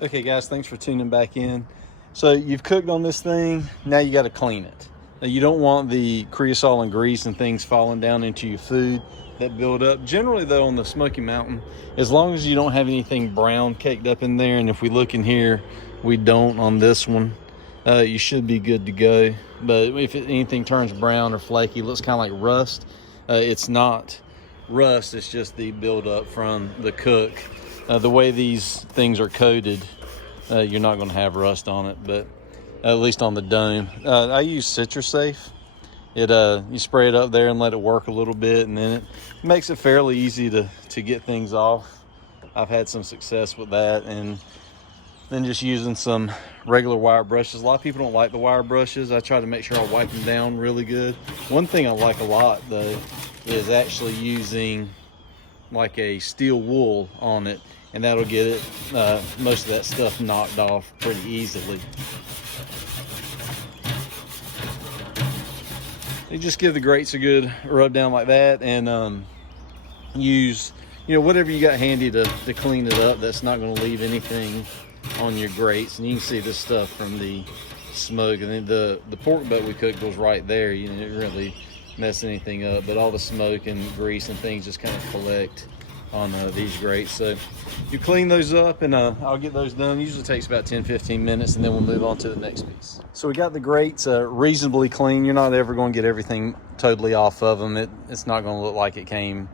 Okay guys, thanks for tuning back in. So you've cooked on this thing, now you got to clean it. Now you don't want the creosote and grease and things falling down into your food that build up. Generally though, on the Smoky Mountain, as long as you don't have anything brown caked up in there, and if we look in here, we don't on this one, you should be good to go. But if anything turns brown or flaky, looks kind of like rust, it's not rust, it's just the buildup from the cook. The way these things are coated, you're not going to have rust on it, but at least on the dome. I use Citrus Safe. You spray it up there and let it work a little bit, and then it makes it fairly easy to get things off. I've had some success with that, and then just using some regular wire brushes. A lot of people don't like the wire brushes. I try to make sure I wipe them down really good. One thing I like a lot though is actually using like a steel wool on it, and that'll get it most of that stuff knocked off pretty easily. You just give the grates a good rub down like that, and use whatever you got handy to clean it up that's not going to leave anything on your grates. And you can see this stuff from the smoke, and then the pork butt we cooked was right there. You didn't really mess anything up, but all the smoke and grease and things just kind of collect on these grates. So you clean those up, and I'll get those done. Usually takes about 10-15 minutes, and then we'll move on to the next piece. So we got the grates reasonably clean. You're not ever going to get everything totally off of them. It's not going to look like it came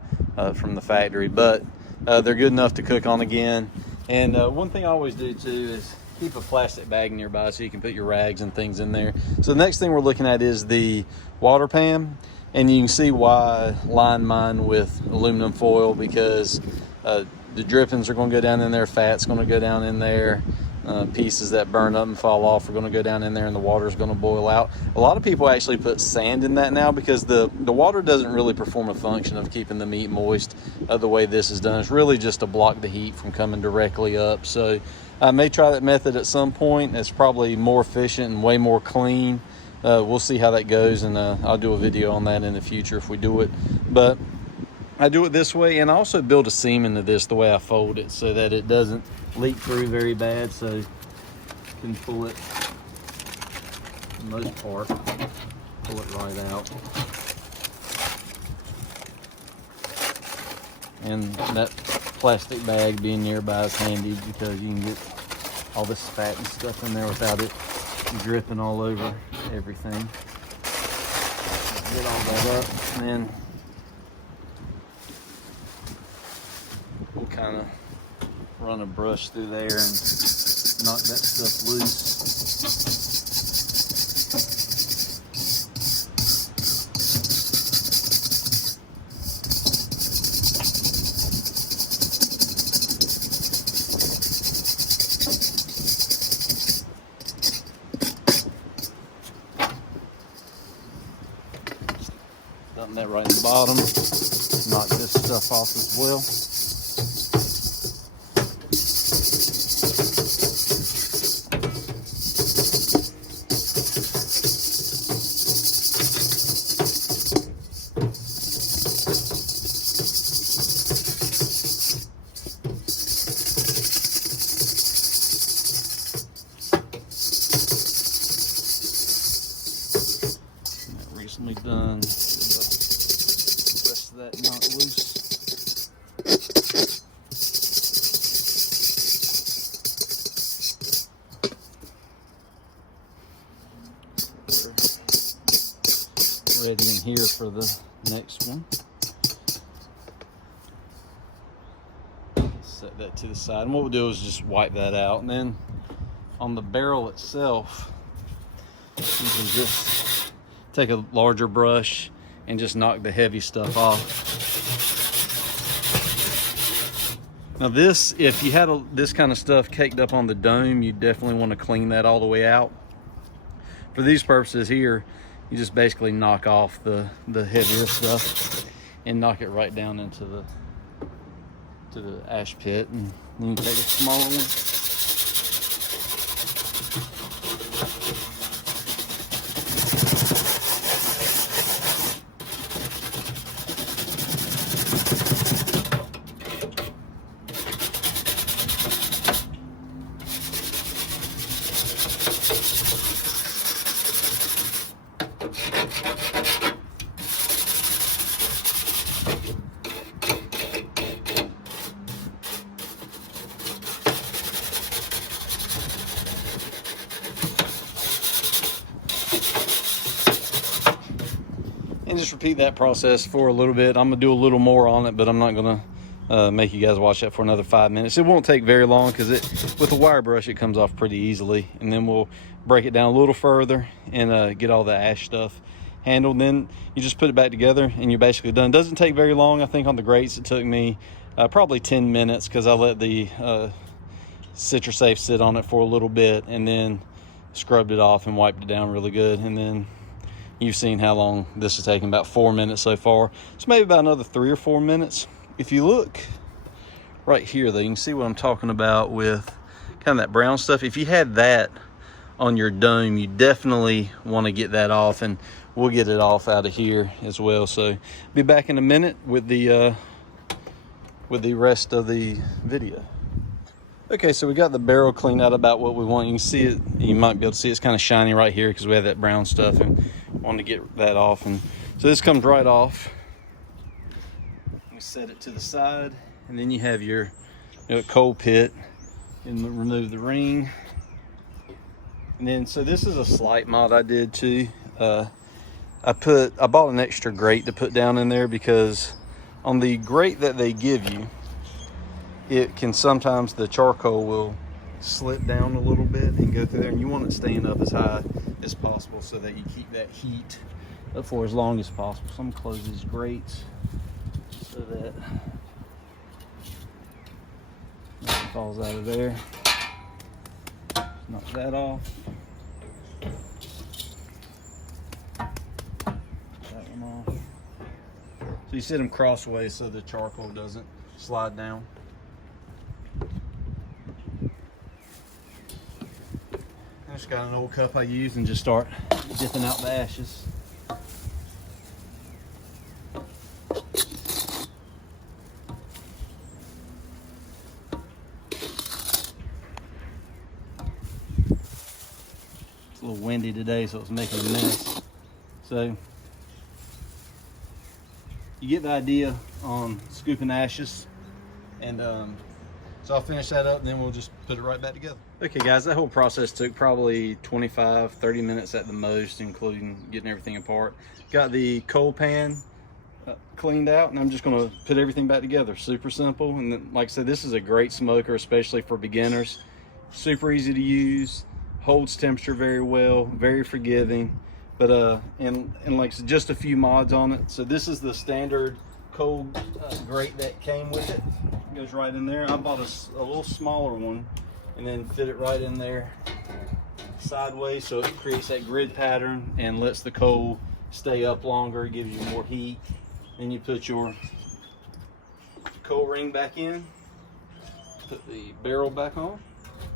from the factory, but they're good enough to cook on again. And one thing I always do too is keep a plastic bag nearby so you can put your rags and things in there. So the next thing we're looking at is the water pan. And you can see why I line mine with aluminum foil, because the drippings are going to go down in there, fat's going to go down in there, pieces that burn up and fall off are going to go down in there, and the water is going to boil out. A lot of people actually put sand in that now, because the water doesn't really perform a function of keeping the meat moist the way this is done. It's really just to block the heat from coming directly up. So I may try that method at some point. It's probably more efficient and way more clean. We'll see how that goes, and I'll do a video on that in the future if we do it. But I do it this way, and I also build a seam into this the way I fold it so that it doesn't leak through very bad, so you can pull it, for the most part, pull it right out. And that plastic bag being nearby is handy, because you can get all this fat and stuff in there without it dripping all over everything. Get all that up, and then we'll kind of run a brush through there and knock that stuff loose. Dumping that right in the bottom. Knock this stuff off as well. Recently done. That not loose. We're ready in here for the next one. Set that to the side, and what we'll do is just wipe that out, and then on the barrel itself, you can just take a larger brush and just knock the heavy stuff off. Now this, if you had this kind of stuff caked up on the dome, you definitely want to clean that all the way out. For these purposes here, you just basically knock off the heavier stuff and knock it right down into the ash pit, and then you take a smaller one. just repeat that process for a little bit. I'm gonna do a little more on it, but I'm not gonna make you guys watch that for another 5 minutes. It won't take very long because with a wire brush it comes off pretty easily, and then we'll break it down a little further and get all the ash stuff handled. Then you just put it back together and you're basically done. Doesn't take very long. I think on the grates it took me probably 10 minutes because I let the Citrus Safe sit on it for a little bit and then scrubbed it off and wiped it down really good. And then you've seen how long this is taking, about 4 minutes so far. So maybe about another 3 or 4 minutes. If you look right here though, you can see what I'm talking about with kind of that brown stuff. If you had that on your dome, you definitely want to get that off, and we'll get it off out of here as well. So be back in a minute with the rest of the video. Okay, so we got the barrel cleaned out about what we want. You can see it, you might be able to see it's kind of shiny right here because we have that brown stuff and wanted to get that off. And so this comes right off. We set it to the side, and then you have your coal pit and remove the ring. And then, so this is a slight mod I did too. I bought an extra grate to put down in there because on the grate that they give you, it can sometimes, the charcoal will slip down a little bit and go through there, and you want it staying up as high as possible so that you keep that heat up for as long as possible. So I'm gonna close these grates so that nothing falls out of there. Knock that off. That one off. So you sit them crossways so the charcoal doesn't slide down. I just got an old cup I use and just start dipping out the ashes. It's a little windy today, so it's making a mess. So you get the idea on scooping ashes, and so I'll finish that up and then we'll just put it right back together. Okay guys, that whole process took probably 25-30 minutes at the most, including getting everything apart. Got the coal pan cleaned out, and I'm just gonna put everything back together. Super simple. And then, like I said, this is a great smoker, especially for beginners. Super easy to use, holds temperature very well, very forgiving. But and like I said, just a few mods on it. So this is the standard coal grate that came with it. Goes right in there. I bought a little smaller one and then fit it right in there sideways, so it creates that grid pattern and lets the coal stay up longer, gives you more heat. Then you put your coal ring back in, put the barrel back on,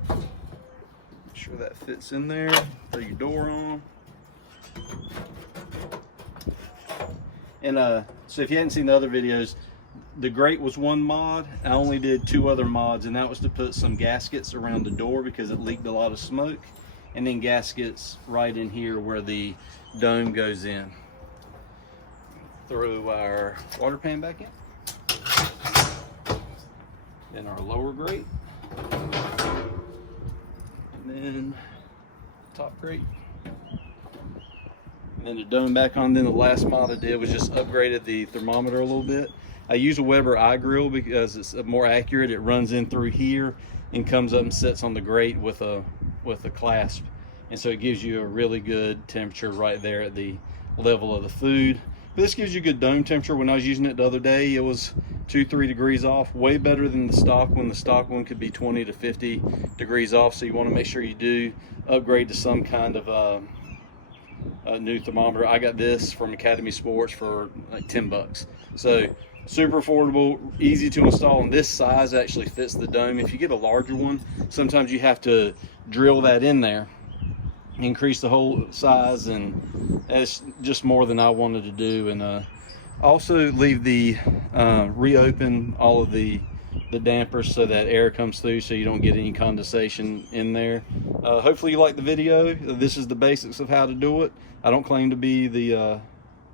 make sure that fits in there, put your door on. And so if you hadn't seen the other videos, the grate was one mod. I only did 2 other mods, and that was to put some gaskets around the door because it leaked a lot of smoke, and then gaskets right in here where the dome goes in. Throw our water pan back in, then our lower grate, and then top grate, and then the dome back on. Then the last mod I did was just upgraded the thermometer a little bit. I use a Weber grill because it's more accurate. It runs in through here and comes up and sits on the grate with a clasp, and so it gives you a really good temperature right there at the level of the food. But this gives you a good dome temperature. When I was using it the other day, it was 2-3 degrees off, way better than the stock one. The stock one could be 20 to 50 degrees off, so you want to make sure you do upgrade to some kind of a new thermometer. I got this from Academy Sports for like 10 bucks. So super affordable, easy to install, and this size actually fits the dome. If you get a larger one, sometimes you have to drill that in there, increase the whole size, and that's just more than I wanted to do. And also leave the reopen all of the dampers so that air comes through, so you don't get any condensation in there. Hopefully you like the video. This is the basics of how to do it. I don't claim to be the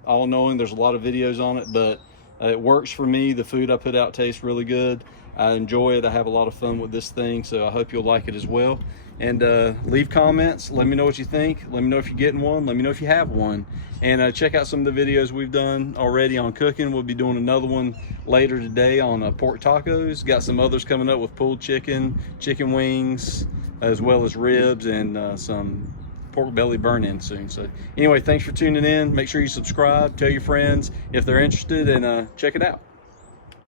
all-knowing. There's a lot of videos on it, but it works for me. The food I put out tastes really good. I enjoy it. I have a lot of fun with this thing, so I hope you'll like it as well. And leave comments. Let me know what you think. Let me know if you're getting one. Let me know if you have one. And check out some of the videos we've done already on cooking. We'll be doing another one later today on pork tacos. Got some others coming up with pulled chicken, chicken wings, as well as ribs, and some pork belly burn-in soon. So anyway, thanks for tuning in. Make sure you subscribe, tell your friends if they're interested, and check it out.